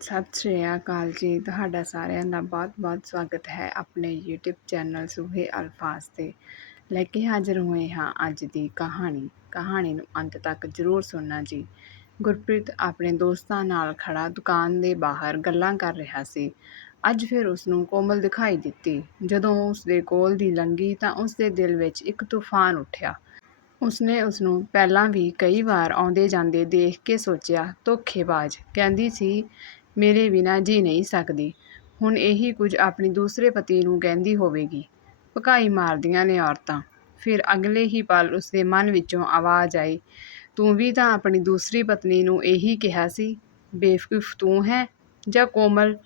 ਸਤਿ ਸ਼੍ਰੀ ਅਕਾਲ ਜੀ। ਤੁਹਾਡਾ ਸਾਰਿਆਂ ਦਾ ਬਹੁਤ-ਬਹੁਤ ਸਵਾਗਤ ਹੈ ਆਪਣੇ YouTube ਚੈਨਲ ਸੁਹੇ ਅਲਫਾਜ਼ ਤੇ। ਲੈ ਕੇ ਹਾਜ਼ਰ ਹੋਏ ਹਾਂ ਅੱਜ ਦੀ ਕਹਾਣੀ। ਕਹਾਣੀ ਨੂੰ ਅੰਤ ਤੱਕ ਜ਼ਰੂਰ ਸੁਣਨਾ ਜੀ। ਗੁਰਪ੍ਰੀਤ ਆਪਣੇ ਦੋਸਤਾਂ ਨਾਲ ਖੜਾ ਦੁਕਾਨ ਦੇ ਬਾਹਰ ਗੱਲਾਂ ਕਰ ਰਿਹਾ ਸੀ। ਅੱਜ ਫਿਰ ਉਸ ਨੂੰ ਕੋਮਲ ਦਿਖਾਈ ਦਿੱਤੀ। ਜਦੋਂ ਉਸ ਦੇ ਕੋਲ ਦੀ ਲੰਗੀ ਤਾਂ ਉਸ ਦੇ ਦਿਲ ਵਿੱਚ ਇੱਕ ਤੂਫਾਨ ਉੱਠਿਆ। ਉਸਨੇ ਉਸ ਨੂੰ ਪਹਿਲਾਂ ਵੀ ਕਈ ਵਾਰ ਆਉਂਦੇ ਜਾਂਦੇ ਦੇਖ ਕੇ ਸੋਚਿਆ, ਧੋਖੇਬਾਜ਼। ਕਹਿੰਦੀ ਸੀ ਮੇਰੇ ਬਿਨਾਂ ਜੀ ਨਹੀਂ ਸਕਦੀ। ਹੁਣ ਇਹੀ ਕੁਝ ਆਪਣੀ ਦੂਸਰੇ ਪਤੀ ਨੂੰ ਕਹਿੰਦੀ ਹੋਵੇਗੀ। ਭਕਾਈ ਮਾਰਦੀਆਂ ਨੇ ਔਰਤਾਂ। ਫਿਰ ਅਗਲੇ ਹੀ ਪਲ ਉਸਦੇ ਮਨ ਵਿੱਚੋਂ ਆਵਾਜ਼ ਆਈ, ਤੂੰ ਵੀ ਤਾਂ ਆਪਣੀ ਦੂਸਰੀ ਪਤਨੀ ਨੂੰ ਇਹੀ ਕਿਹਾ ਸੀ, ਬੇਵਕੂਫ ਤੂੰ ਹੈ? ਜਾਂ ਕੋਮਲ?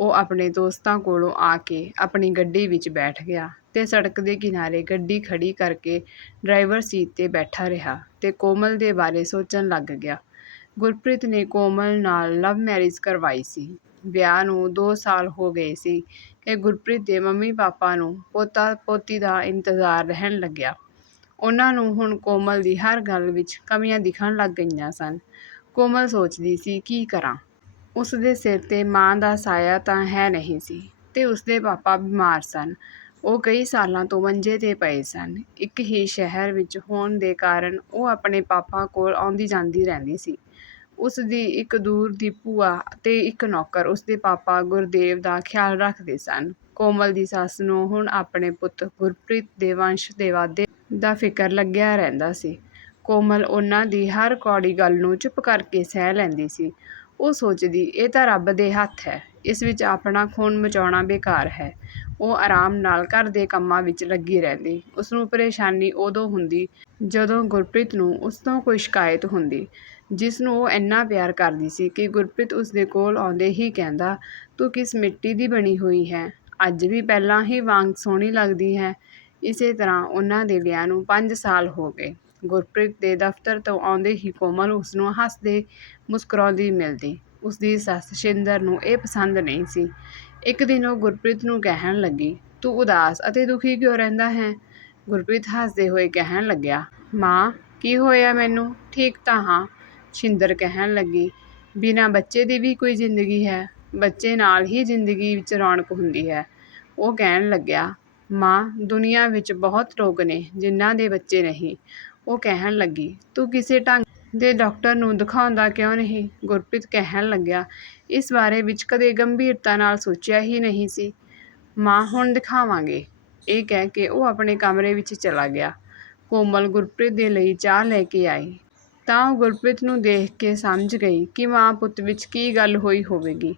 ਉਹ ਆਪਣੇ ਦੋਸਤਾਂ ਕੋਲੋਂ ਆ ਕੇ ਆਪਣੀ ਗੱਡੀ ਵਿੱਚ ਬੈਠ ਗਿਆ ਤੇ ਸੜਕ ਦੇ ਕਿਨਾਰੇ ਗੱਡੀ ਖੜੀ ਕਰਕੇ ਡਰਾਈਵਰ ਸੀਟ ਤੇ ਬੈਠਾ ਰਿਹਾ ਤੇ ਕੋਮਲ ਦੇ ਬਾਰੇ ਸੋਚਣ ਲੱਗ ਗਿਆ। ਗੁਰਪ੍ਰੀਤ ਨੇ ਕੋਮਲ ਨਾਲ ਲਵ ਮੈਰਿਜ ਕਰਵਾਈ ਸੀ। ਵਿਆਹ ਨੂੰ ਦੋ ਸਾਲ ਹੋ ਗਏ ਸੀ ਕਿ ਗੁਰਪ੍ਰੀਤ ਦੇ ਮੰਮੀ ਪਾਪਾ ਨੂੰ ਪੋਤਾ ਪੋਤੀ ਦਾ ਇੰਤਜ਼ਾਰ ਰਹਿਣ ਲੱਗਿਆ। ਉਹਨਾਂ ਨੂੰ ਹੁਣ ਕੋਮਲ ਦੀ ਹਰ ਗੱਲ ਵਿੱਚ ਕਮੀਆਂ ਦਿਖਣ ਲੱਗ ਗਈਆਂ ਸਨ। ਕੋਮਲ ਸੋਚਦੀ ਸੀ, ਕੀ ਕਰਾਂ? ਉਸਦੇ ਸਿਰ ਤੇ ਮਾਂ ਦਾ ਸਾਇਆ ਤਾਂ ਹੈ ਨਹੀਂ ਸੀ ਤੇ ਉਸਦੇ ਪਾਪਾ ਬਿਮਾਰ ਸਨ। ਉਹ ਕਈ ਸਾਲਾਂ ਤੋਂ ਮੰਜੇ ਤੇ ਪਏ ਸਨ। ਇੱਕ ਹੀ ਸ਼ਹਿਰ ਵਿੱਚ ਹੋਣ ਦੇ ਕਾਰਨ ਉਹ ਆਪਣੇ ਪਾਪਾ ਕੋਲ ਆਉਂਦੀ ਜਾਂਦੀ ਰਹਿੰਦੀ ਸੀ। ਉਸ ਦੀ ਇੱਕ ਦੂਰ ਦੀ ਭੂਆ ਅਤੇ ਇੱਕ ਨੌਕਰ ਉਸਦੇ ਪਾਪਾ ਗੁਰਦੇਵ ਦਾ ਖਿਆਲ ਰੱਖਦੇ ਸਨ। ਕੋਮਲ ਦੀ ਸੱਸ ਨੂੰ ਹੁਣ ਆਪਣੇ ਪੁੱਤ ਗੁਰਪ੍ਰੀਤ ਦੇ ਵੰਸ਼ ਦੇ ਵਾਧੇ ਦਾ ਫਿਕਰ ਲੱਗਿਆ ਰਹਿੰਦਾ ਸੀ। ਕੋਮਲ ਉਹਨਾਂ ਦੀ ਹਰ ਕੌੜੀ ਗੱਲ ਨੂੰ ਚੁੱਪ ਕਰਕੇ ਸਹਿ ਲੈਂਦੀ ਸੀ। ਉਹ ਸੋਚਦੀ, ਇਹ ਤਾਂ ਰੱਬ ਦੇ ਹੱਥ ਹੈ। ਇਸ ਵਿੱਚ ਆਪਣਾ ਖੂਨ ਮਚਾਉਣਾ ਬੇਕਾਰ ਹੈ। ਉਹ ਆਰਾਮ ਨਾਲ ਘਰ ਦੇ ਕੰਮਾਂ ਵਿੱਚ ਲੱਗੀ ਰਹਿੰਦੀ। ਉਸਨੂੰ ਪਰੇਸ਼ਾਨੀ ਉਦੋਂ ਹੁੰਦੀ ਜਦੋਂ ਗੁਰਪ੍ਰੀਤ ਨੂੰ ਉਸ ਤੋਂ ਕੋਈ ਸ਼ਿਕਾਇਤ ਹੁੰਦੀ, ਜਿਸ ਨੂੰ ਉਹ ਇੰਨਾ ਪਿਆਰ ਕਰਦੀ ਸੀ ਕਿ ਗੁਰਪ੍ਰੀਤ ਉਸਦੇ ਕੋਲ ਆਉਂਦੇ ਹੀ ਕਹਿੰਦਾ, ਤੂੰ ਕਿਸ ਮਿੱਟੀ ਦੀ ਬਣੀ ਹੋਈ ਹੈ? ਅੱਜ ਵੀ ਪਹਿਲਾਂ ਹੀ ਵਾਂਗ ਸੋਹਣੀ ਲੱਗਦੀ ਹੈ। ਇਸੇ ਤਰ੍ਹਾਂ ਉਹਨਾਂ ਦੇ ਵਿਆਹ ਨੂੰ ਪੰਜ ਸਾਲ ਹੋ ਗਏ। ਗੁਰਪ੍ਰੀਤ ਦੇ ਦਫ਼ਤਰ ਤੋਂ ਆਉਂਦੇ ਹੀ ਕੋਮਲ ਉਸਨੂੰ ਹੱਸਦੇ ਮੁਸਕਰਾਉਂਦੀ ਮਿਲਦੀ। ਉਸਦੀ ਸੱਸ ਸ਼ਿੰਦਰ ਨੂੰ ਇਹ ਪਸੰਦ ਨਹੀਂ ਸੀ। ਇੱਕ ਦਿਨ ਉਹ ਗੁਰਪ੍ਰੀਤ ਨੂੰ ਕਹਿਣ ਲੱਗੀ, ਤੂੰ ਉਦਾਸ ਅਤੇ ਦੁਖੀ ਕਿਉਂ ਰਹਿੰਦਾ ਹੈ? ਗੁਰਪ੍ਰੀਤ ਹੱਸਦੇ ਹੋਏ ਕਹਿਣ ਲੱਗਿਆ, ਮਾਂ, ਕੀ ਹੋਇਆ ਮੈਨੂੰ? ਠੀਕ ਤਾਂ ਹਾਂ। ਸ਼ਿੰਦਰ ਕਹਿਣ ਲੱਗੀ, ਬਿਨਾਂ ਬੱਚੇ ਦੀ ਵੀ ਕੋਈ ਜ਼ਿੰਦਗੀ ਹੈ। ਬੱਚੇ ਨਾਲ ਹੀ ਜ਼ਿੰਦਗੀ ਵਿੱਚ ਰੌਣਕ ਹੁੰਦੀ ਹੈ। ਉਹ ਕਹਿਣ ਲੱਗਿਆ, ਮਾਂ, ਦੁਨੀਆ ਵਿੱਚ ਬਹੁਤ ਲੋਕ ਨੇ ਜਿਨ੍ਹਾਂ ਦੇ ਬੱਚੇ ਨਹੀਂ। ਉਹ ਕਹਿਣ ਲੱਗੀ, ਤੂੰ ਕਿਸੇ ਢੰਗ ਦੇ ਡਾਕਟਰ ਨੂੰ ਦਿਖਾਉਂਦਾ ਕਿਉਂ ਨਹੀਂ, ਗੁਰਪ੍ਰੀਤ ਕਹਿਣ ਲੱਗਿਆ। ਇਸ ਬਾਰੇ ਵਿੱਚ ਕਦੇ ਗੰਭੀਰਤਾ ਨਾਲ ਸੋਚਿਆ ਹੀ ਨਹੀਂ ਸੀ। ਮਾਂ, ਹੁਣ ਦਿਖਾਵਾਂਗੇ। ਇਹ ਕਹਿ ਕੇ ਉਹ ਆਪਣੇ ਕਮਰੇ ਵਿੱਚ ਚਲਾ ਗਿਆ। ਕੋਮਲ ਗੁਰਪ੍ਰੀਤ ਦੇ ਲਈ ਚਾਹ ਲੈ ਕੇ ਆਈ। ਤਾਂ ਉਹ ਗੁਰਪ੍ਰੀਤ ਨੂੰ ਦੇਖ ਕੇ ਸਮਝ ਗਈ ਕਿ ਮਾਂ ਪੁੱਤ ਵਿੱਚ ਕੀ ਗੱਲ ਹੋਈ ਹੋਵੇਗੀ।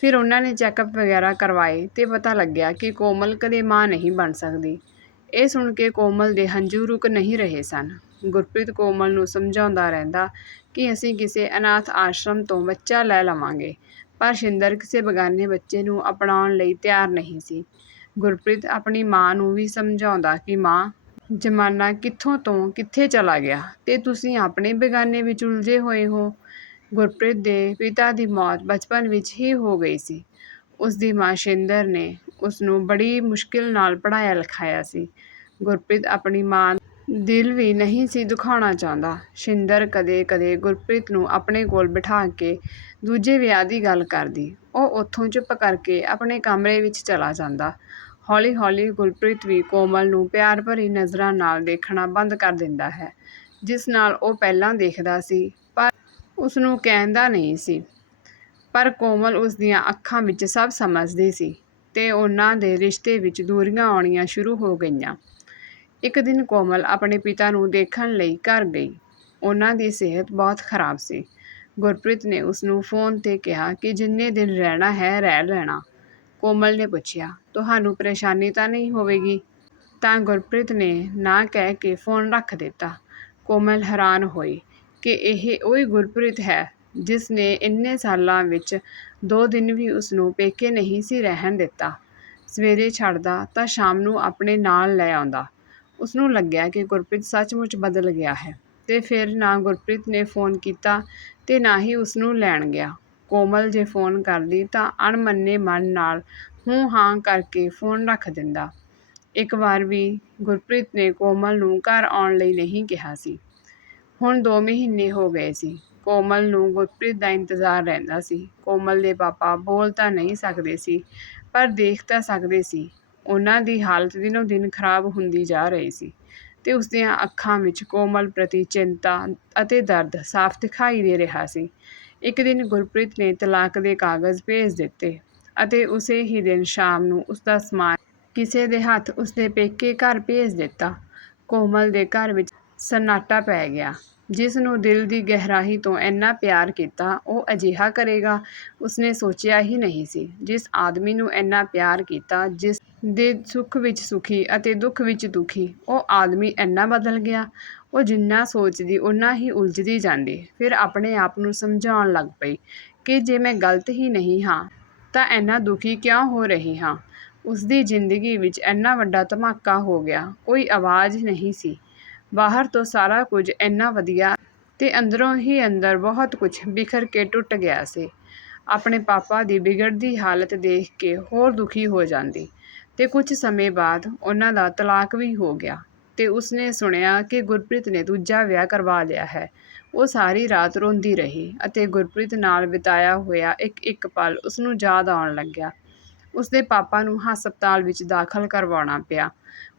ਫਿਰ ਉਹਨਾਂ ਨੇ ਚੈੱਕਅਪ ਵਗੈਰਾ ਕਰਵਾਏ ਤੇ ਪਤਾ ਲੱਗਿਆ ਕਿ ਕੋਮਲ ਕਦੇ ਮਾਂ ਨਹੀਂ ਬਣ ਸਕਦੀ। ਇਹ ਸੁਣ ਕੇ ਕੋਮਲ ਦੇ ਹੰਝੂ ਰੁਕ ਨਹੀਂ ਰਹੇ ਸਨ। ਗੁਰਪ੍ਰੀਤ ਕੋਮਲ ਨੂੰ ਸਮਝਾਉਂਦਾ ਰਹਿੰਦਾ ਕਿ ਅਸੀਂ ਕਿਸੇ ਅਨਾਥ ਆਸ਼ਰਮ ਤੋਂ ਬੱਚਾ ਲੈ ਲਵਾਂਗੇ, ਪਰ ਸ਼ਿੰਦਰ ਕਿਸੇ ਬਗਾਨੇ ਬੱਚੇ ਨੂੰ ਅਪਣਾਉਣ ਲਈ ਤਿਆਰ ਨਹੀਂ ਸੀ। ਗੁਰਪ੍ਰੀਤ ਆਪਣੀ ਮਾਂ ਨੂੰ ਵੀ ਸਮਝਾਉਂਦਾ ਕਿ ਮਾਂ, ਜ਼ਮਾਨਾ ਕਿੱਥੋਂ ਤੋਂ ਕਿੱਥੇ ਚਲਾ ਗਿਆ? ਤੇ ਤੁਸੀਂ ਆਪਣੇ ਬੇਗਾਨੇ ਵਿੱਚ ਉਲਝੇ ਹੋਏ ਹੋ? ਗੁਰਪ੍ਰੀਤ ਦੇ ਪਿਤਾ ਦੀ ਮੌਤ ਬਚਪਨ ਵਿੱਚ ਹੀ ਹੋ ਗਈ ਸੀ। ਉਸ ਦੀ ਮਾਂ ਸ਼ਿੰਦਰ ਨੇ ਉਸ ਨੂੰ ਬੜੀ ਮੁਸ਼ਕਿਲ ਨਾਲ ਪੜ੍ਹਾਇਆ ਲਿਖਾਇਆ ਸੀ। ਗੁਰਪ੍ਰੀਤ ਆਪਣੀ ਮਾਂ ਦਿਲ ਵੀ ਨਹੀਂ ਸੀ ਦੁਖਾਉਣਾ ਚਾਹੁੰਦਾ। ਸ਼ਿੰਦਰ ਕਦੇ-ਕਦੇ ਗੁਰਪ੍ਰੀਤ ਨੂੰ ਆਪਣੇ ਕੋਲ ਬਿਠਾ ਕੇ ਦੂਜੇ ਵਿਆਹ ਦੀ ਗੱਲ ਕਰਦੀ। ਉਹ ਉੱਥੋਂ ਚੁੱਪ ਕਰਕੇ ਆਪਣੇ ਕਮਰੇ ਵਿੱਚ ਚਲਾ ਜਾਂਦਾ। ਹੌਲੀ-ਹੌਲੀ ਗੁਰਪ੍ਰੀਤ ਵੀ ਕੋਮਲ ਨੂੰ ਪਿਆਰ ਭਰੀ ਨਜ਼ਰਾਂ ਨਾਲ ਦੇਖਣਾ ਬੰਦ ਕਰ ਦਿੰਦਾ ਹੈ, ਜਿਸ ਨਾਲ ਉਹ ਪਹਿਲਾਂ ਦੇਖਦਾ ਸੀ, ਪਰ ਉਸਨੂੰ ਕਹਿੰਦਾ ਨਹੀਂ ਸੀ। ਪਰ ਕੋਮਲ ਉਸ ਦੀਆਂ ਅੱਖਾਂ ਵਿੱਚ ਸਭ ਸਮਝਦੀ ਸੀ ਤੇ ਉਹਨਾਂ ਦੇ ਰਿਸ਼ਤੇ ਵਿੱਚ ਦੂਰੀਆਂ ਆਉਣੀਆਂ ਸ਼ੁਰੂ ਹੋ ਗਈਆਂ। ਇੱਕ ਦਿਨ ਕੋਮਲ ਆਪਣੇ ਪਿਤਾ ਨੂੰ ਦੇਖਣ ਲਈ ਘਰ ਗਈ। ਉਹਨਾਂ ਦੀ ਸਿਹਤ ਬਹੁਤ ਖਰਾਬ ਸੀ। ਗੁਰਪ੍ਰੀਤ ਨੇ ਉਸ ਨੂੰ ਫੋਨ ਤੇ ਕਿਹਾ ਕਿ ਜਿੰਨੇ ਦਿਨ ਰਹਿਣਾ ਹੈ, ਰਹਿ ਲੈਣਾ। ਕੋਮਲ ਨੇ ਪੁੱਛਿਆ, ਤੁਹਾਨੂੰ ਪਰੇਸ਼ਾਨੀ ਤਾਂ ਨਹੀਂ ਹੋਵੇਗੀ? ਤਾਂ ਗੁਰਪ੍ਰੀਤ ਨੇ ਨਾ ਕਹਿ ਕੇ ਫੋਨ ਰੱਖ ਦਿੱਤਾ। ਕੋਮਲ ਹੈਰਾਨ ਹੋਈ ਕਿ ਇਹ ਉਹੀ ਗੁਰਪ੍ਰੀਤ ਹੈ ਜਿਸ ਨੇ ਇੰਨੇ ਸਾਲਾਂ ਵਿੱਚ ਦੋ ਦਿਨ ਵੀ ਉਸ ਨੂੰ ਪੇਕੇ ਨਹੀਂ ਸੀ ਰਹਿਣ ਦਿੱਤਾ। ਸਵੇਰੇ ਛੱਡਦਾ ਤਾਂ ਸ਼ਾਮ ਨੂੰ ਆਪਣੇ ਨਾਲ ਲੈ ਆਉਂਦਾ। ਉਸ ਨੂੰ ਲੱਗਿਆ ਕਿ ਗੁਰਪ੍ਰੀਤ ਸੱਚਮੁੱਚ ਬਦਲ ਗਿਆ ਹੈ ਤੇ ਫਿਰ ਨਾ ਗੁਰਪ੍ਰੀਤ ਨੇ ਫੋਨ ਕੀਤਾ ਤੇ ਨਾ ਹੀ ਉਸ ਨੂੰ ਲੈਣ ਗਿਆ ਕੋਮਲ ਜੇ ਫੋਨ ਕਰਦੀ ਤਾਂ ਅਣਮੰਨੇ ਮਨ ਨਾਲ ਹੂੰ ਹਾਂ ਕਰਕੇ ਫੋਨ ਰੱਖ ਦਿੰਦਾ ਇੱਕ ਵਾਰ ਵੀ ਗੁਰਪ੍ਰੀਤ ਨੇ ਕੋਮਲ ਨੂੰ ਘਰ ਆਉਣ ਲਈ ਨਹੀਂ ਕਿਹਾ ਸੀ ਹੁਣ 2 ਮਹੀਨੇ ਹੋ ਗਏ ਸੀ ਕੋਮਲ ਨੂੰ ਗੁਰਪ੍ਰੀਤ ਦਾ ਇੰਤਜ਼ਾਰ ਰਹਿੰਦਾ ਸੀ। ਕੋਮਲ ਦੇ ਪਾਪਾ ਬੋਲ ਤਾਂ ਨਹੀਂ ਸਕਦੇ ਸੀ, ਪਰ ਦੇਖ ਤਾਂ ਸਕਦੇ ਸੀ। ਉਹਨਾਂ ਦੀ ਹਾਲਤ ਦਿਨੋ ਦਿਨ ਖਰਾਬ ਹੁੰਦੀ ਜਾ ਰਹੀ ਸੀ ਤੇ ਉਸਦੀਆਂ ਅੱਖਾਂ ਵਿੱਚ ਕੋਮਲ ਪ੍ਰਤੀ ਚਿੰਤਾ ਅਤੇ ਦਰਦ ਸਾਫ਼ ਦਿਖਾਈ ਦੇ ਰਿਹਾ ਸੀ। ਇੱਕ ਦਿਨ ਗੁਰਪ੍ਰੀਤ ਨੇ ਤਲਾਕ ਦੇ ਕਾਗਜ਼ ਭੇਜ ਦਿੱਤੇ ਅਤੇ ਉਸੇ ਹੀ ਦਿਨ ਸ਼ਾਮ ਨੂੰ ਉਸਦਾ ਸਮਾਨ ਕਿਸੇ ਦੇ ਹੱਥ ਉਸਦੇ ਪੇਕੇ ਘਰ ਭੇਜ ਦਿੱਤਾ। ਕੋਮਲ ਦੇ ਘਰ ਵਿੱਚ ਸਨਾਟਾ ਪੈ ਗਿਆ। ਜਿਸ ਨੂੰ ਦਿਲ ਦੀ ਗਹਿਰਾਈ ਤੋਂ ਇੰਨਾ ਪਿਆਰ ਕੀਤਾ, ਉਹ ਅਜਿਹਾ ਕਰੇਗਾ, ਉਸਨੇ ਸੋਚਿਆ ਹੀ ਨਹੀਂ ਸੀ। ਜਿਸ ਆਦਮੀ ਨੂੰ ਇੰਨਾ ਪਿਆਰ ਕੀਤਾ, ਜਿਸ ਦੇ ਸੁੱਖ ਵਿੱਚ ਸੁਖੀ ਅਤੇ ਦੁੱਖ ਵਿੱਚ ਦੁਖੀ, ਉਹ ਆਦਮੀ ਇੰਨਾ ਬਦਲ ਗਿਆ। ਉਹ ਜਿੰਨਾ ਸੋਚਦੀ, ਓਨਾ ਹੀ ਉਲਝਦੀ ਜਾਂਦੀ। ਫਿਰ ਆਪਣੇ ਆਪ ਨੂੰ ਸਮਝਾਉਣ ਲੱਗ ਪਈ ਕਿ ਜੇ ਮੈਂ ਗਲਤ ਹੀ ਨਹੀਂ ਹਾਂ ਤਾਂ ਇੰਨਾ ਦੁਖੀ ਕਿਉਂ ਹੋ ਰਹੀ ਹਾਂ। ਉਸਦੀ ਜ਼ਿੰਦਗੀ ਵਿੱਚ ਇੰਨਾ ਵੱਡਾ ਧਮਾਕਾ ਹੋ ਗਿਆ, ਕੋਈ ਆਵਾਜ਼ ਨਹੀਂ ਸੀ। ਬਾਹਰ ਤੋਂ ਸਾਰਾ ਕੁਝ ਇੰਨਾ ਵਧੀਆ ਤੇ ਅੰਦਰੋਂ ਹੀ ਅੰਦਰ ਬਹੁਤ ਕੁਝ ਬਿਖਰ ਕੇ ਟੁੱਟ ਗਿਆ ਸੀ। ਆਪਣੇ ਪਾਪਾ ਦੀ ਵਿਗੜਦੀ ਹਾਲਤ ਦੇਖ ਕੇ ਹੋਰ ਦੁਖੀ ਹੋ ਜਾਂਦੀ ਤੇ ਕੁਝ ਸਮੇਂ ਬਾਅਦ ਉਹਨਾਂ ਦਾ ਤਲਾਕ ਵੀ ਹੋ ਗਿਆ ਤੇ ਉਸਨੇ ਸੁਣਿਆ ਕਿ ਗੁਰਪ੍ਰੀਤ ਨੇ ਦੂਜਾ ਵਿਆਹ ਕਰਵਾ ਲਿਆ ਹੈ। ਉਹ ਸਾਰੀ ਰਾਤ ਰੋਂਦੀ ਰਹੀ ਅਤੇ ਗੁਰਪ੍ਰੀਤ ਨਾਲ ਬਿਤਾਇਆ ਹੋਇਆ ਇੱਕ-ਇੱਕ ਪਲ ਉਸਨੂੰ ਯਾਦ ਆਉਣ ਲੱਗਿਆ। ਉਸਦੇ ਪਾਪਾ ਨੂੰ ਹਸਪਤਾਲ ਵਿੱਚ ਦਾਖਲ ਕਰਵਾਉਣਾ ਪਿਆ।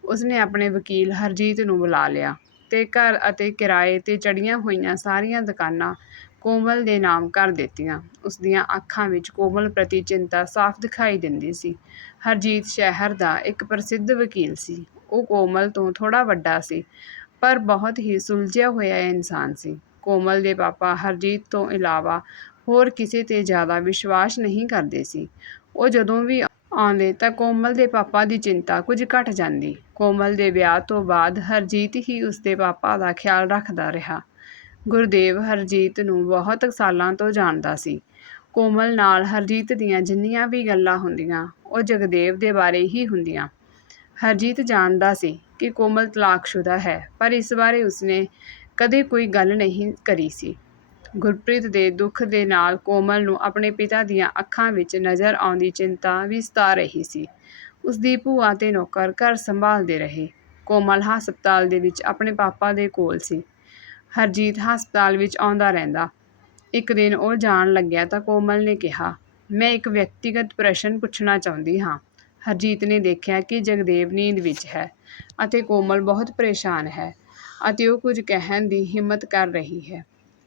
ਉਸਨੇ ਆਪਣੇ ਵਕੀਲ ਹਰਜੀਤ ਨੂੰ ਬੁਲਾ ਲਿਆ ਤੇ ਘਰ ਅਤੇ ਕਿਰਾਏ ਤੇ ਚੜ੍ਹੀਆਂ ਹੋਈਆਂ ਸਾਰੀਆਂ ਦੁਕਾਨਾਂ ਕੋਮਲ ਦੇ ਨਾਮ ਕਰ ਦਿੱਤੀਆਂ। ਉਸਦੀਆਂ ਅੱਖਾਂ ਵਿੱਚ ਕੋਮਲ ਪ੍ਰਤੀ ਚਿੰਤਾ ਸਾਫ਼ ਦਿਖਾਈ ਦਿੰਦੀ ਸੀ। ਹਰਜੀਤ ਸ਼ਹਿਰ ਦਾ ਇੱਕ ਪ੍ਰਸਿੱਧ ਵਕੀਲ ਸੀ। ਉਹ ਕੋਮਲ ਤੋਂ ਥੋੜ੍ਹਾ ਵੱਡਾ ਸੀ, ਪਰ ਬਹੁਤ ਹੀ ਸੁਲਝਿਆ ਹੋਇਆ ਇਨਸਾਨ ਸੀ। ਕੋਮਲ ਦੇ ਪਾਪਾ ਹਰਜੀਤ ਤੋਂ ਇਲਾਵਾ ਹੋਰ ਕਿਸੇ ਤੇ ਜ਼ਿਆਦਾ ਵਿਸ਼ਵਾਸ ਨਹੀਂ ਕਰਦੇ ਸੀ। ਉਹ ਜਦੋਂ ਵੀ ਆਉਂਦੇ ਤਾਂ ਕੋਮਲ ਦੇ ਪਾਪਾ ਦੀ ਚਿੰਤਾ ਕੁਝ ਘਟ ਜਾਂਦੀ। ਕੋਮਲ ਦੇ ਵਿਆਹ ਤੋਂ ਬਾਅਦ ਹਰਜੀਤ ਹੀ ਉਸਦੇ ਪਾਪਾ ਦਾ ਖਿਆਲ ਰੱਖਦਾ ਰਿਹਾ। ਗੁਰਦੇਵ ਹਰਜੀਤ ਨੂੰ ਬਹੁਤ ਸਾਲਾਂ ਤੋਂ ਜਾਣਦਾ ਸੀ। ਕੋਮਲ ਨਾਲ ਹਰਜੀਤ ਦੀਆਂ ਜਿੰਨੀਆਂ ਵੀ ਗੱਲਾਂ ਹੁੰਦੀਆਂ, ਉਹ ਜਗਦੇਵ ਦੇ ਬਾਰੇ ਹੀ ਹੁੰਦੀਆਂ। ਹਰਜੀਤ ਜਾਣਦਾ ਸੀ ਕਿ ਕੋਮਲ ਤਲਾਕਸ਼ੁਦਾ ਹੈ, ਪਰ ਇਸ ਬਾਰੇ ਉਸਨੇ ਕਦੇ ਕੋਈ ਗੱਲ ਨਹੀਂ ਕਰੀ ਸੀ। ਗੁਰਪ੍ਰੀਤ ਦੇ ਦੁੱਖ ਦੇ ਨਾਲ ਕੋਮਲ ਨੂੰ ਆਪਣੇ ਪਿਤਾ ਦੀਆਂ ਅੱਖਾਂ ਵਿੱਚ ਨਜ਼ਰ ਆਉਂਦੀ ਚਿੰਤਾ ਵੀ ਸਤਾ ਰਹੀ ਸੀ। ਉਸਦੀ ਭੂਆ ਤੇ ਨੌਕਰ ਘਰ ਸੰਭਾਲਦੇ ਰਹੇ। ਕੋਮਲ ਹਸਪਤਾਲ ਦੇ ਵਿੱਚ ਆਪਣੇ ਪਾਪਾ ਦੇ ਕੋਲ ਸੀ। ਹਰਜੀਤ ਹਸਪਤਾਲ ਵਿੱਚ ਆਉਂਦਾ ਰਹਿੰਦਾ। ਇੱਕ ਦਿਨ ਉਹ ਜਾਣ ਲੱਗਿਆ ਤਾਂ ਕੋਮਲ ਨੇ ਕਿਹਾ, "ਮੈਂ ਇੱਕ ਵਿਅਕਤੀਗਤ ਪ੍ਰਸ਼ਨ ਪੁੱਛਣਾ ਚਾਹੁੰਦੀ ਹਾਂ।" ਹਰਜੀਤ ਨੇ ਦੇਖਿਆ ਕਿ ਜਗਦੇਵ ਨੀਂਦ ਵਿੱਚ ਹੈ ਅਤੇ ਕੋਮਲ ਬਹੁਤ ਪਰੇਸ਼ਾਨ ਹੈ ਅਤੇ ਉਹ ਕੁਝ ਕਹਿਣ ਦੀ ਹਿੰਮਤ ਕਰ ਰਹੀ ਹੈ।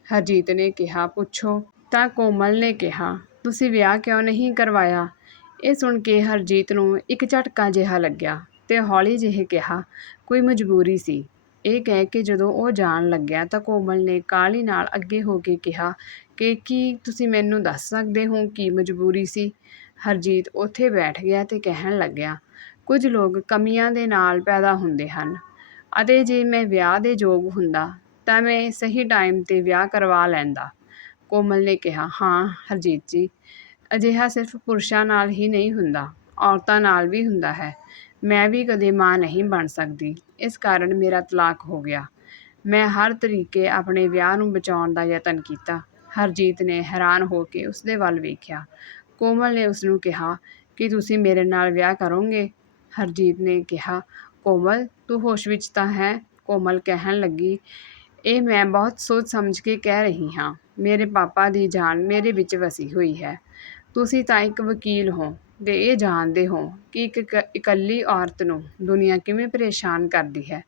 ਹਰਜੀਤ ਨੇ ਕਿਹਾ, "ਪੁੱਛੋ।" ਤਾਂ ਕੋਮਲ ਨੇ ਕਿਹਾ, "ਤੁਸੀਂ ਵਿਆਹ ਕਿਉਂ ਨਹੀਂ ਕਰਵਾਇਆ?" ਇਹ ਸੁਣ ਕੇ ਹਰਜੀਤ ਨੂੰ ਇੱਕ ਝਟਕਾ ਜਿਹਾ ਲੱਗਿਆ ਤੇ ਹੌਲੀ ਜਿਹੇ ਕਿਹਾ, "ਕੋਈ ਮਜਬੂਰੀ ਸੀ।" ਇਹ ਕਹਿ ਕੇ ਜਦੋਂ ਉਹ ਜਾਣ ਲੱਗਿਆ ਤਾਂ ਕੋਮਲ ਨੇ ਕਾਹਲੀ ਨਾਲ ਅੱਗੇ ਹੋ ਕੇ ਕਿਹਾ ਕਿ ਕੀ ਤੁਸੀਂ ਮੈਨੂੰ ਦੱਸ ਸਕਦੇ ਹੋ ਕੀ ਮਜਬੂਰੀ ਸੀ? ਹਰਜੀਤ ਉੱਥੇ ਬੈਠ ਗਿਆ ਤੇ ਕਹਿਣ ਲੱਗਿਆ, "ਕੁਝ ਲੋਕ ਕਮੀਆਂ ਦੇ ਨਾਲ ਪੈਦਾ ਹੁੰਦੇ ਹਨ ਅਤੇ ਜੇ ਮੈਂ ਵਿਆਹ ਦੇ ਯੋਗ ਹੁੰਦਾ ਤਾਂ ਮੈਂ ਸਹੀ ਟਾਈਮ ਤੇ ਵਿਆਹ ਕਰਵਾ ਲੈਂਦਾ।" ਕੋਮਲ ਨੇ ਕਿਹਾ, "ਹਾਂ ਹਰਜੀਤ ਜੀ, ਅਜਿਹਾ ਸਿਰਫ਼ ਪੁਰਸ਼ਾਂ ਨਾਲ ਹੀ ਨਹੀਂ ਹੁੰਦਾ, ਔਰਤਾਂ ਨਾਲ ਵੀ ਹੁੰਦਾ ਹੈ। ਮੈਂ ਵੀ ਕਦੇ ਮਾਂ ਨਹੀਂ ਬਣ ਸਕਦੀ, ਇਸ ਕਾਰਨ ਮੇਰਾ ਤਲਾਕ ਹੋ ਗਿਆ।" ਮੈਂ ਹਰ ਤਰੀਕੇ ਆਪਣੇ ਵਿਆਹ ਨੂੰ ਬਚਾਉਣ ਦਾ ਯਤਨ ਕੀਤਾ। ਹਰਜੀਤ ਨੇ ਹੈਰਾਨ ਹੋ ਕੇ ਉਸਦੇ ਵੱਲ ਵੇਖਿਆ। ਕੋਮਲ ਨੇ ਉਸਨੂੰ ਕਿਹਾ, ਕਿ ਤੁਸੀਂ ਮੇਰੇ ਨਾਲ ਵਿਆਹ ਕਰੋਗੇ?" ਹਰਜੀਤ ਨੇ ਕਿਹਾ, "ਕੋਮਲ, ਤੂੰ ਹੋਸ਼ ਵਿੱਚ ਤਾਂ ਹੈ ਕੋਮਲ ਕਹਿਣ ਲੱਗੀ, "ਇਹ ਮੈਂ ਬਹੁਤ ਸੋਚ ਸਮਝ ਕੇ ਕਹਿ ਰਹੀ ਹਾਂ। ਮੇਰੇ ਪਾਪਾ ਦੀ ਜਾਨ ਮੇਰੇ ਵਿੱਚ ਵਸੀ ਹੋਈ ਹੈ। ਤੁਸੀਂ ਤਾਂ ਇੱਕ ਵਕੀਲ ਹੋ ਤੇ ਇਹ ਜਾਣਦੇ ਹੋ ਕਿ ਇੱਕ ਇਕੱਲੀ ਔਰਤ ਨੂੰ ਦੁਨੀਆ ਕਿਵੇਂ ਪਰੇਸ਼ਾਨ ਕਰਦੀ ਹੈ।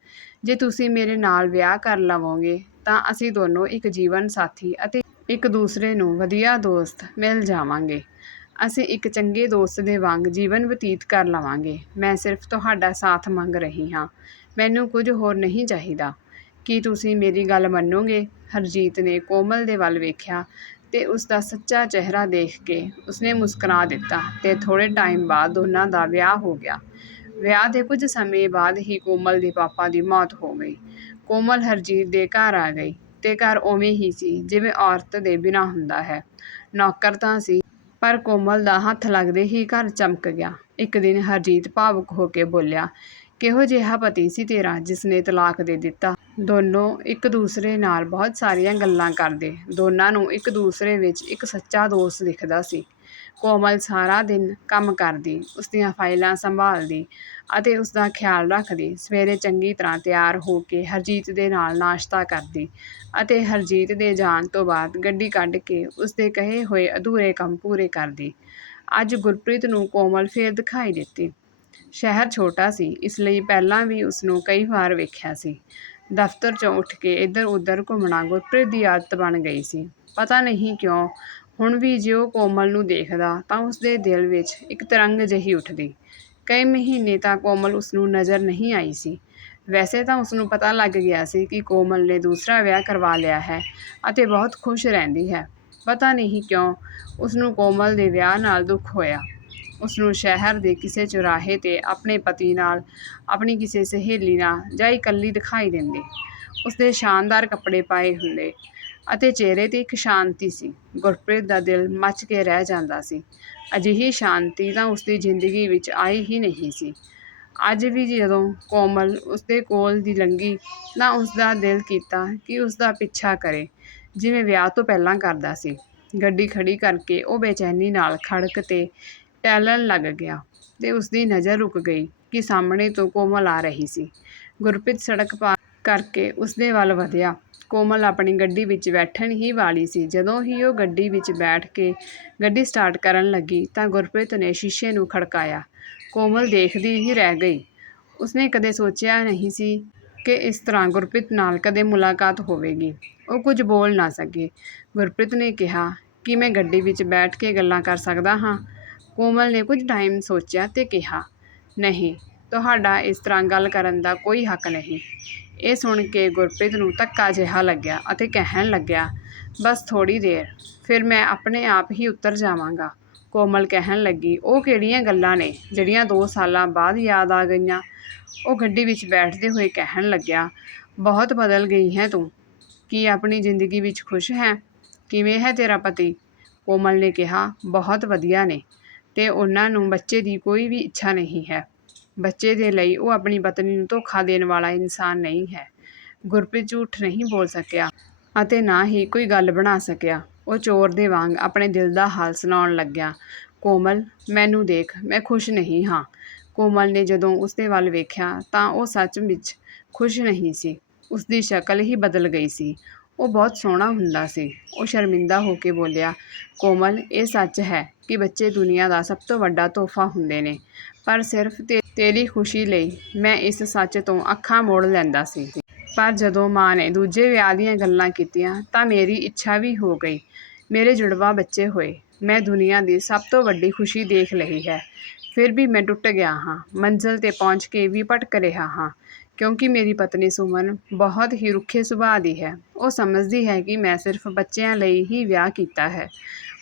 ਜੇ ਤੁਸੀਂ ਮੇਰੇ ਨਾਲ ਵਿਆਹ ਕਰ ਲਵੋਗੇ ਤਾਂ ਅਸੀਂ ਦੋਨੋਂ ਇੱਕ ਜੀਵਨ ਸਾਥੀ ਅਤੇ ਇੱਕ ਦੂਸਰੇ ਨੂੰ ਵਧੀਆ ਦੋਸਤ ਮਿਲ ਜਾਵਾਂਗੇ। ਅਸੀਂ ਇੱਕ ਚੰਗੇ ਦੋਸਤ ਦੇ ਵਾਂਗ ਜੀਵਨ ਬਤੀਤ ਕਰ ਲਵਾਂਗੇ। ਮੈਂ ਸਿਰਫ਼ ਤੁਹਾਡਾ ਸਾਥ ਮੰਗ ਰਹੀ ਹਾਂ, ਮੈਨੂੰ ਕੁਝ ਹੋਰ ਨਹੀਂ ਚਾਹੀਦਾ। ਕੀ ਤੁਸੀਂ ਮੇਰੀ ਗੱਲ ਮੰਨੋਗੇ?" ਹਰਜੀਤ ਨੇ ਕੋਮਲ ਦੇ ਵੱਲ ਵੇਖਿਆ ਤੇ ਉਸਦਾ ਸੱਚਾ ਚਿਹਰਾ ਦੇਖ ਕੇ ਉਸਨੇ ਮੁਸਕਰਾ ਦਿੱਤਾ ਤੇ ਥੋੜ੍ਹੇ ਟਾਈਮ ਬਾਅਦ ਦੋਨਾਂ ਦਾ ਵਿਆਹ ਹੋ ਗਿਆ। ਵਿਆਹ ਦੇ ਕੁਝ ਸਮੇਂ ਬਾਅਦ ਹੀ ਕੋਮਲ ਦੇ ਪਾਪਾ ਦੀ ਮੌਤ ਹੋ ਗਈ। ਕੋਮਲ ਹਰਜੀਤ ਦੇ ਘਰ ਆ ਗਈ ਤੇ ਘਰ ਉਵੇਂ ਹੀ ਸੀ ਜਿਵੇਂ ਔਰਤ ਦੇ ਬਿਨਾਂ ਹੁੰਦਾ ਹੈ। ਨੌਕਰ ਤਾਂ ਸੀ, ਪਰ ਕੋਮਲ ਦਾ ਹੱਥ ਲੱਗਦੇ ਹੀ ਘਰ ਚਮਕ ਗਿਆ। ਇੱਕ ਦਿਨ ਹਰਜੀਤ ਭਾਵੁਕ ਹੋ ਕੇ ਬੋਲਿਆ, "ਕਿਹੋ ਜਿਹਾ ਪਤੀ ਸੀ ਤੇਰਾ, ਜਿਸ ਨੇ ਤਲਾਕ ਦੇ ਦਿੱਤਾ?" ਦੋਨੋਂ ਇੱਕ ਦੂਸਰੇ ਨਾਲ ਬਹੁਤ ਸਾਰੀਆਂ ਗੱਲਾਂ ਕਰਦੇ। ਦੋਨਾਂ ਨੂੰ ਇੱਕ ਦੂਸਰੇ ਵਿੱਚ ਇੱਕ ਸੱਚਾ ਦੋਸਤ ਦਿਖਦਾ ਸੀ। ਕੋਮਲ ਸਾਰਾ ਦਿਨ ਕੰਮ ਕਰਦੀ ਉਸ ਦੀਆਂ ਫਾਈਲਾਂ ਸੰਭਾਲਦੀ ਅਤੇ ਉਸ ਦਾ ਖਿਆਲ ਰੱਖਦੀ ਸਵੇਰੇ ਚੰਗੀ ਤਰ੍ਹਾਂ ਤਿਆਰ ਹੋ ਕੇ ਹਰਜੀਤ ਦੇ ਨਾਲ ਨਾਸ਼ਤਾ ਕਰਦੀ ਅਤੇ ਹਰਜੀਤ ਦੇ ਜਾਣ ਤੋਂ ਬਾਅਦ ਗੱਡੀ ਕੱਢ ਕੇ ਉਸਦੇ ਕਹੇ ਹੋਏ ਅਧੂਰੇ ਕੰਮ ਪੂਰੇ ਕਰਦੀ ਅੱਜ ਗੁਰਪ੍ਰੀਤ ਨੂੰ ਕੋਮਲ ਫੇਰ ਦਿਖਾਈ ਦਿੱਤੀ ਸ਼ਹਿਰ ਛੋਟਾ ਸੀ, ਇਸ ਲਈ ਪਹਿਲਾਂ ਵੀ ਉਸਨੂੰ ਕਈ ਵਾਰ ਵੇਖਿਆ ਸੀ। ਦਫ਼ਤਰ 'ਚੋਂ ਉੱਠ ਕੇ ਇੱਧਰ ਉੱਧਰ ਘੁੰਮਣਾ ਗੁਰਪ੍ਰੀਤ ਦੀ ਆਦਤ ਬਣ ਗਈ ਸੀ। ਪਤਾ ਨਹੀਂ ਕਿਉਂ, ਹੁਣ ਵੀ ਜੇ ਉਹ ਕੋਮਲ ਨੂੰ ਦੇਖਦਾ ਤਾਂ ਉਸਦੇ ਦਿਲ ਵਿੱਚ ਇੱਕ ਤਰੰਗ ਜਿਹੀ ਉੱਠਦੀ। ਕਈ ਮਹੀਨੇ ਤਾਂ ਕੋਮਲ ਉਸਨੂੰ ਨਜ਼ਰ ਨਹੀਂ ਆਈ ਸੀ। ਵੈਸੇ ਤਾਂ ਉਸਨੂੰ ਪਤਾ ਲੱਗ ਗਿਆ ਸੀ ਕਿ ਕੋਮਲ ਨੇ ਦੂਸਰਾ ਵਿਆਹ ਕਰਵਾ ਲਿਆ ਹੈ ਅਤੇ ਬਹੁਤ ਖੁਸ਼ ਰਹਿੰਦੀ ਹੈ। ਪਤਾ ਨਹੀਂ ਕਿਉਂ, ਉਸਨੂੰ ਕੋਮਲ ਦੇ ਵਿਆਹ ਨਾਲ ਦੁੱਖ ਹੋਇਆ। ਉਸਨੂੰ ਸ਼ਹਿਰ ਦੇ ਕਿਸੇ ਚੁਰਾਹੇ ਤੇ ਆਪਣੇ ਪਤੀ ਨਾਲ, ਆਪਣੀ ਕਿਸੇ ਸਹੇਲੀ ਨਾਲ ਜਾਂ ਇਕੱਲੀ ਦਿਖਾਈ ਦਿੰਦੀ। ਉਸਦੇ ਸ਼ਾਨਦਾਰ ਕੱਪੜੇ ਪਾਏ ਹੁੰਦੇ ਅਤੇ ਚਿਹਰੇ ਤੇ ਇੱਕ ਸ਼ਾਂਤੀ ਸੀ। ਗੁਰਪ੍ਰੀਤ ਦਾ ਦਿਲ ਮੱਚ ਕੇ ਰਹਿ ਜਾਂਦਾ ਸੀ। ਅਜਿਹੀ ਸ਼ਾਂਤੀ ਤਾਂ ਉਸਦੀ ਜ਼ਿੰਦਗੀ ਵਿੱਚ ਆਈ ਹੀ ਨਹੀਂ ਸੀ। ਅੱਜ ਵੀ ਜਦੋਂ ਕੋਮਲ ਉਸਦੇ ਕੋਲ ਦੀ ਲੰਘੀ ਤਾਂ ਉਸਦਾ ਦਿਲ ਕੀਤਾ ਕਿ ਉਸਦਾ ਪਿੱਛਾ ਕਰੇ, ਜਿਵੇਂ ਵਿਆਹ ਤੋਂ ਪਹਿਲਾਂ ਕਰਦਾ ਸੀ। ਗੱਡੀ ਖੜੀ ਕਰਕੇ ਉਹ ਬੇਚੈਨੀ ਨਾਲ ਖੜਕ ਤੇ ਟਹਿਲਣ ਲੱਗ ਗਿਆ ਤੇ ਉਸਦੀ ਨਜ਼ਰ ਰੁਕ ਗਈ ਕਿ ਸਾਹਮਣੇ ਤੋਂ ਕੋਮਲ ਆ ਰਹੀ ਸੀ। ਗੁਰਪ੍ਰੀਤ ਸੜਕ ਪਾਰ ਕਰਕੇ ਉਸਦੇ ਵੱਲ ਵਧਿਆ। ਕੋਮਲ ਆਪਣੀ ਗੱਡੀ ਵਿੱਚ ਬੈਠਣ ਹੀ ਵਾਲੀ ਸੀ। ਜਦੋਂ ਹੀ ਉਹ ਗੱਡੀ ਵਿੱਚ ਬੈਠ ਕੇ ਗੱਡੀ ਸਟਾਰਟ ਕਰਨ ਲੱਗੀ ਤਾਂ ਗੁਰਪ੍ਰੀਤ ਨੇ ਸ਼ੀਸ਼ੇ ਨੂੰ ਖੜਕਾਇਆ। ਕੋਮਲ ਦੇਖਦੀ ਹੀ ਰਹਿ ਗਈ। ਉਸਨੇ ਕਦੇ ਸੋਚਿਆ ਨਹੀਂ ਸੀ ਕਿ ਇਸ ਤਰ੍ਹਾਂ ਗੁਰਪ੍ਰੀਤ ਨਾਲ ਕਦੇ ਮੁਲਾਕਾਤ ਹੋਵੇਗੀ। ਉਹ ਕੁਝ ਬੋਲ ਨਾ ਸਕੇ। ਗੁਰਪ੍ਰੀਤ ਨੇ ਕਿਹਾ, ਕਿ ਮੈਂ ਗੱਡੀ ਵਿੱਚ ਬੈਠ ਕੇ ਗੱਲਾਂ ਕਰ ਸਕਦਾ ਹਾਂ? ਕੋਮਲ ਨੇ ਕੁਝ ਟਾਈਮ ਸੋਚਿਆ ਤੇ ਕਿਹਾ, ਨਹੀਂ, ਤੁਹਾਡਾ ਇਸ ਤਰ੍ਹਾਂ ਗੱਲ ਕਰਨ ਦਾ ਕੋਈ ਹੱਕ ਨਹੀਂ। ਇਹ ਸੁਣ ਕੇ ਗੁਰਪ੍ਰੀਤ ਨੂੰ ਧੱਕਾ ਜਿਹਾ ਲੱਗਿਆ ਅਤੇ ਕਹਿਣ ਲੱਗਿਆ, ਬਸ ਥੋੜੀ ਦੇਰ, ਫਿਰ ਮੈਂ ਆਪਣੇ ਆਪ ਹੀ ਉਤਰ ਜਾਵਾਂਗਾ। ਕੋਮਲ ਕਹਿਣ ਲੱਗੀ, ਉਹ ਕਿਹੜੀਆਂ ਗੱਲਾਂ ਨੇ ਜਿਹੜੀਆਂ 2 ਸਾਲਾਂ ਬਾਅਦ ਯਾਦ ਆ ਗਈਆਂ? ਉਹ ਗੱਡੀ ਵਿੱਚ ਬੈਠਦੇ ਹੋਏ ਕਹਿਣ ਲੱਗਿਆ, ਬਹੁਤ ਬਦਲ ਗਈ ਹੈ ਤੂੰ। ਕੀ ਆਪਣੀ ਜ਼ਿੰਦਗੀ ਵਿੱਚ ਖੁਸ਼ ਹੈ? ਕਿਵੇਂ ਹੈ ਤੇਰਾ ਪਤੀ? ਕੋਮਲ ਨੇ ਕਿਹਾ, ਬਹੁਤ ਵਧੀਆ ਨੇ। ਤੇ ਉਹਨਾਂ ਨੂੰ ਬੱਚੇ ਦੀ ਕੋਈ ਵੀ ਇੱਛਾ ਨਹੀਂ ਹੈ। ਬੱਚੇ ਦੇ ਲਈ ਉਹ ਆਪਣੀ ਪਤਨੀ ਨੂੰ ਧੋਖਾ ਦੇਣ ਵਾਲਾ ਇਨਸਾਨ ਨਹੀਂ ਹੈ। ਗੁਰਪ੍ਰੀਤ ਝੂਠ ਨਹੀਂ ਬੋਲ ਸਕਿਆ ਅਤੇ ਨਾ ਹੀ ਕੋਈ ਗੱਲ ਬਣਾ ਸਕਿਆ। ਉਹ ਚੋਰ ਦੇ ਵਾਂਗ ਆਪਣੇ ਦਿਲ ਦਾ ਹਾਲ ਸੁਣਾਉਣ ਲੱਗਿਆ। ਕੋਮਲ, ਮੈਨੂੰ ਦੇਖ, ਮੈਂ ਖੁਸ਼ ਨਹੀਂ ਹਾਂ। ਕੋਮਲ ਨੇ ਜਦੋਂ ਉਸਦੇ ਵੱਲ ਵੇਖਿਆ ਤਾਂ ਉਹ ਸੱਚ ਵਿੱਚ ਖੁਸ਼ ਨਹੀਂ ਸੀ। ਉਸਦੀ ਸ਼ਕਲ ਹੀ ਬਦਲ ਗਈ ਸੀ। ਉਹ ਬਹੁਤ ਸੋਹਣਾ ਹੁੰਦਾ ਸੀ। ਉਹ ਸ਼ਰਮਿੰਦਾ ਹੋ ਕੇ ਬੋਲਿਆ, ਕੋਮਲ, ਇਹ ਸੱਚ ਹੈ ਕਿ ਬੱਚੇ ਦੁਨੀਆ ਦਾ ਸਭ ਤੋਂ ਵੱਡਾ ਤੋਹਫਾ ਹੁੰਦੇ ਨੇ। ਪਰ ਸਿਰਫ ਤੇ ਤੇਰੀ ਖੁਸ਼ੀ ਲਈ ਮੈਂ ਇਸ ਸੱਚ ਤੋਂ ਅੱਖਾਂ ਮੋੜ ਲੈਂਦਾ ਸੀ। ਪਰ ਜਦੋਂ ਮਾਂ ਨੇ ਦੂਜੇ ਵਿਆਹ ਦੀਆਂ ਗੱਲਾਂ ਕੀਤੀਆਂ, ਤਾਂ ਮੇਰੀ ਇੱਛਾ ਵੀ ਹੋ ਗਈ। ਮੇਰੇ ਜੁੜਵਾ ਬੱਚੇ ਹੋਏ। ਮੈਂ ਦੁਨੀਆ ਦੀ ਸਭ ਤੋਂ ਵੱਡੀ ਖੁਸ਼ੀ ਦੇਖ ਲਈ ਹੈ। ਫਿਰ ਵੀ ਮੈਂ ਟੁੱਟ ਗਿਆ ਹਾਂ। ਮੰਜ਼ਿਲ ਤੇ ਪਹੁੰਚ ਕੇ ਵੀ ਭਟਕ ਰਿਹਾ ਹਾਂ। ਕਿਉਂਕਿ ਮੇਰੀ ਪਤਨੀ ਸੁਮਨ ਬਹੁਤ ਹੀ ਰੁੱਖੇ ਸੁਭਾਅ ਦੀ ਹੈ। ਉਹ ਸਮਝਦੀ ਹੈ ਕਿ ਮੈਂ ਸਿਰਫ ਬੱਚਿਆਂ ਲਈ ਹੀ ਵਿਆਹ ਕੀਤਾ ਹੈ।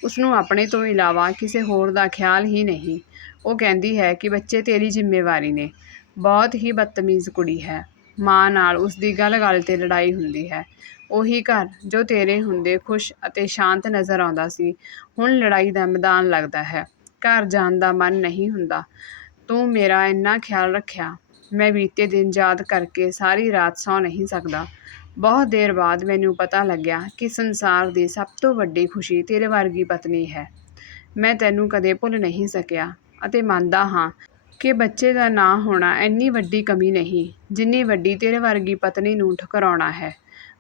ਉਸਨੂੰ ਆਪਣੇ ਤੋਂ ਇਲਾਵਾ ਕਿਸੇ ਹੋਰ ਦਾ ਖਿਆਲ ਹੀ ਨਹੀਂ। ਉਹ ਕਹਿੰਦੀ ਹੈ ਕਿ ਬੱਚੇ ਤੇਰੀ ਜ਼ਿੰਮੇਵਾਰੀ ਨੇ। ਬਹੁਤ ਹੀ ਬਦਤਮੀਜ਼ ਕੁੜੀ ਹੈ। ਮਾਂ ਨਾਲ ਉਸਦੀ ਗੱਲ-ਗੱਲ ਤੇ ਲੜਾਈ ਹੁੰਦੀ ਹੈ। ਉਹੀ ਘਰ ਜੋ ਤੇਰੇ ਹੁੰਦੇ ਖੁਸ਼ ਅਤੇ ਸ਼ਾਂਤ ਨਜ਼ਰ ਆਉਂਦਾ ਸੀ, ਹੁਣ ਲੜਾਈ ਦਾ ਮੈਦਾਨ ਲੱਗਦਾ ਹੈ। ਘਰ ਜਾਣ ਦਾ ਮਨ ਨਹੀਂ ਹੁੰਦਾ। ਤੂੰ ਮੇਰਾ ਇੰਨਾ ਖਿਆਲ ਰੱਖਿਆ। ਮੈਂ ਬੀਤੇ ਦਿਨ ਯਾਦ ਕਰਕੇ ਸਾਰੀ ਰਾਤ ਸੌਂ ਨਹੀਂ ਸਕਦਾ। ਬਹੁਤ ਦੇਰ ਬਾਅਦ ਮੈਨੂੰ ਪਤਾ ਲੱਗਿਆ ਕਿ ਸੰਸਾਰ ਦੀ ਸਭ ਤੋਂ ਵੱਡੀ ਖੁਸ਼ੀ ਤੇਰੇ ਵਰਗੀ ਪਤਨੀ ਹੈ। ਮੈਂ ਤੈਨੂੰ ਕਦੇ ਭੁੱਲ ਨਹੀਂ ਸਕਿਆ ਅਤੇ ਮੰਨਦਾ ਹਾਂ ਕਿ ਬੱਚੇ ਦਾ ਨਾ ਹੋਣਾ ਇੰਨੀ ਵੱਡੀ ਕਮੀ ਨਹੀਂ, ਜਿੰਨੀ ਵੱਡੀ ਤੇਰੇ ਵਰਗੀ ਪਤਨੀ ਨੂੰ ਠੁਕਰਾਉਣਾ ਹੈ।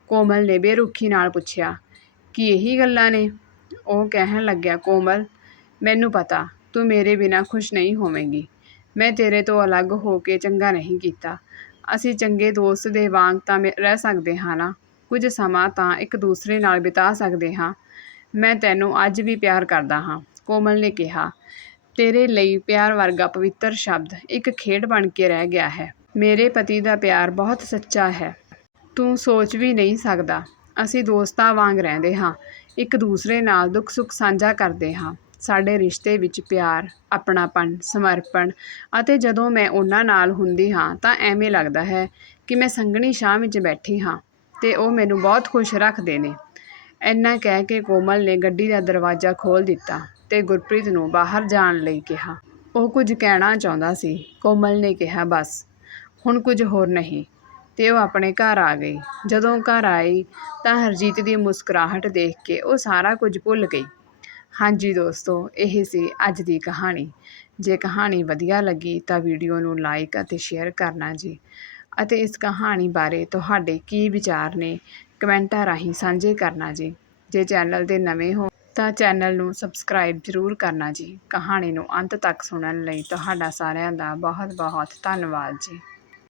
ਕੋਮਲ ਨੇ ਬੇਰੁਖੀ ਨਾਲ ਪੁੱਛਿਆ, ਕੀ ਇਹੀ ਗੱਲਾਂ ਨੇ? ਉਹ ਕਹਿਣ ਲੱਗਿਆ, ਕੋਮਲ, ਮੈਨੂੰ ਪਤਾ, ਤੂੰ ਮੇਰੇ ਬਿਨਾਂ ਖੁਸ਼ ਨਹੀਂ ਹੋਵੇਂਗੀ। ਮੈਂ ਤੇਰੇ ਤੋਂ ਅਲੱਗ ਹੋ ਕੇ ਚੰਗਾ ਨਹੀਂ ਕੀਤਾ। ਅਸੀਂ ਚੰਗੇ ਦੋਸਤ ਦੇ ਵਾਂਗ ਤਾਂ ਮੇ- ਰਹਿ ਸਕਦੇ ਹਾਂ ਨਾ। ਕੁਝ ਸਮਾਂ ਤਾਂ ਇੱਕ ਦੂਸਰੇ ਨਾਲ ਬਿਤਾ ਸਕਦੇ ਹਾਂ। ਮੈਂ ਤੈਨੂੰ ਅੱਜ ਵੀ ਪਿਆਰ ਕਰਦਾ ਹਾਂ, ਕੋਮਲ ਨੇ ਕਿਹਾ। ਤੇਰੇ ਲਈ ਪਿਆਰ ਵਰਗਾ ਪਵਿੱਤਰ ਸ਼ਬਦ ਇੱਕ ਖੇਡ ਬਣ ਕੇ ਰਹਿ ਗਿਆ ਹੈ। ਮੇਰੇ ਪਤੀ ਦਾ ਪਿਆਰ ਬਹੁਤ ਸੱਚਾ ਹੈ। ਤੂੰ ਸੋਚ ਵੀ ਨਹੀਂ ਸਕਦਾ। ਅਸੀਂ ਦੋਸਤਾਂ ਵਾਂਗ ਰਹਿੰਦੇ ਹਾਂ। ਇੱਕ ਦੂਸਰੇ ਨਾਲ ਦੁੱਖ ਸੁੱਖ ਸਾਂਝਾ ਕਰਦੇ ਹਾਂ। ਸਾਡੇ ਰਿਸ਼ਤੇ ਵਿੱਚ ਪਿਆਰ ਆਪਣਾਪਨ ਸਮਰਪਣ ਅਤੇ ਜਦੋਂ ਮੈਂ ਉਹਨਾਂ ਨਾਲ ਹੁੰਦੀ ਹਾਂ ਤਾਂ ਐਵੇਂ ਲੱਗਦਾ ਹੈ ਕਿ ਮੈਂ ਸੰਘਣੀ ਛਾਂ ਵਿੱਚ ਬੈਠੀ ਹਾਂ ਤੇ ਉਹ ਮੈਨੂੰ ਬਹੁਤ ਖੁਸ਼ ਰੱਖਦੇ ਨੇ। ਇੰਨਾ ਕਹਿ ਕੇ ਕੋਮਲ ਨੇ ਗੱਡੀ ਦਾ ਦਰਵਾਜ਼ਾ ਖੋਲ੍ਹ ਦਿੱਤਾ ਤੇ ਗੁਰਪ੍ਰੀਤ ਨੂੰ ਬਾਹਰ ਜਾਣ ਲਈ ਕਿਹਾ। ਉਹ ਕੁਝ ਕਹਿਣਾ ਚਾਹੁੰਦਾ ਸੀ। ਕੋਮਲ ਨੇ ਕਿਹਾ, ਬਸ, ਹੁਣ ਕੁਝ ਹੋਰ ਨਹੀਂ। ਤੇ ਉਹ ਆਪਣੇ ਘਰ ਆ ਗਈ। ਜਦੋਂ ਘਰ ਆਈ ਤਾਂ ਹਰਜੀਤ ਦੀ ਮੁਸਕਰਾਹਟ ਦੇਖ ਕੇ ਉਹ ਸਾਰਾ ਕੁਝ ਭੁੱਲ ਗਈ। ਹਾਂਜੀ ਦੋਸਤੋ, ਇਹ ਸੀ ਅੱਜ ਦੀ ਕਹਾਣੀ। ਜੇ ਕਹਾਣੀ ਵਧੀਆ ਲੱਗੀ ਤਾਂ ਵੀਡੀਓ ਨੂੰ ਲਾਈਕ ਅਤੇ ਸ਼ੇਅਰ ਕਰਨਾ ਜੀ। ਅਤੇ ਇਸ ਕਹਾਣੀ ਬਾਰੇ ਤੁਹਾਡੇ ਕੀ ਵਿਚਾਰ ਨੇ, ਕਮੈਂਟਾਂ ਰਾਹੀਂ ਸਾਂਝੇ ਕਰਨਾ ਜੀ। ਜੇ ਚੈਨਲ ਦੇ ਨਵੇਂ ਹੋ ਤਾਂ ਚੈਨਲ ਨੂੰ ਸਬਸਕ੍ਰਾਈਬ ਜ਼ਰੂਰ ਕਰਨਾ ਜੀ। ਕਹਾਣੀ ਨੂੰ ਅੰਤ ਤੱਕ ਸੁਣਨ ਲਈ ਤੁਹਾਡਾ ਸਾਰਿਆਂ ਦਾ ਬਹੁਤ ਬਹੁਤ ਧੰਨਵਾਦ ਜੀ।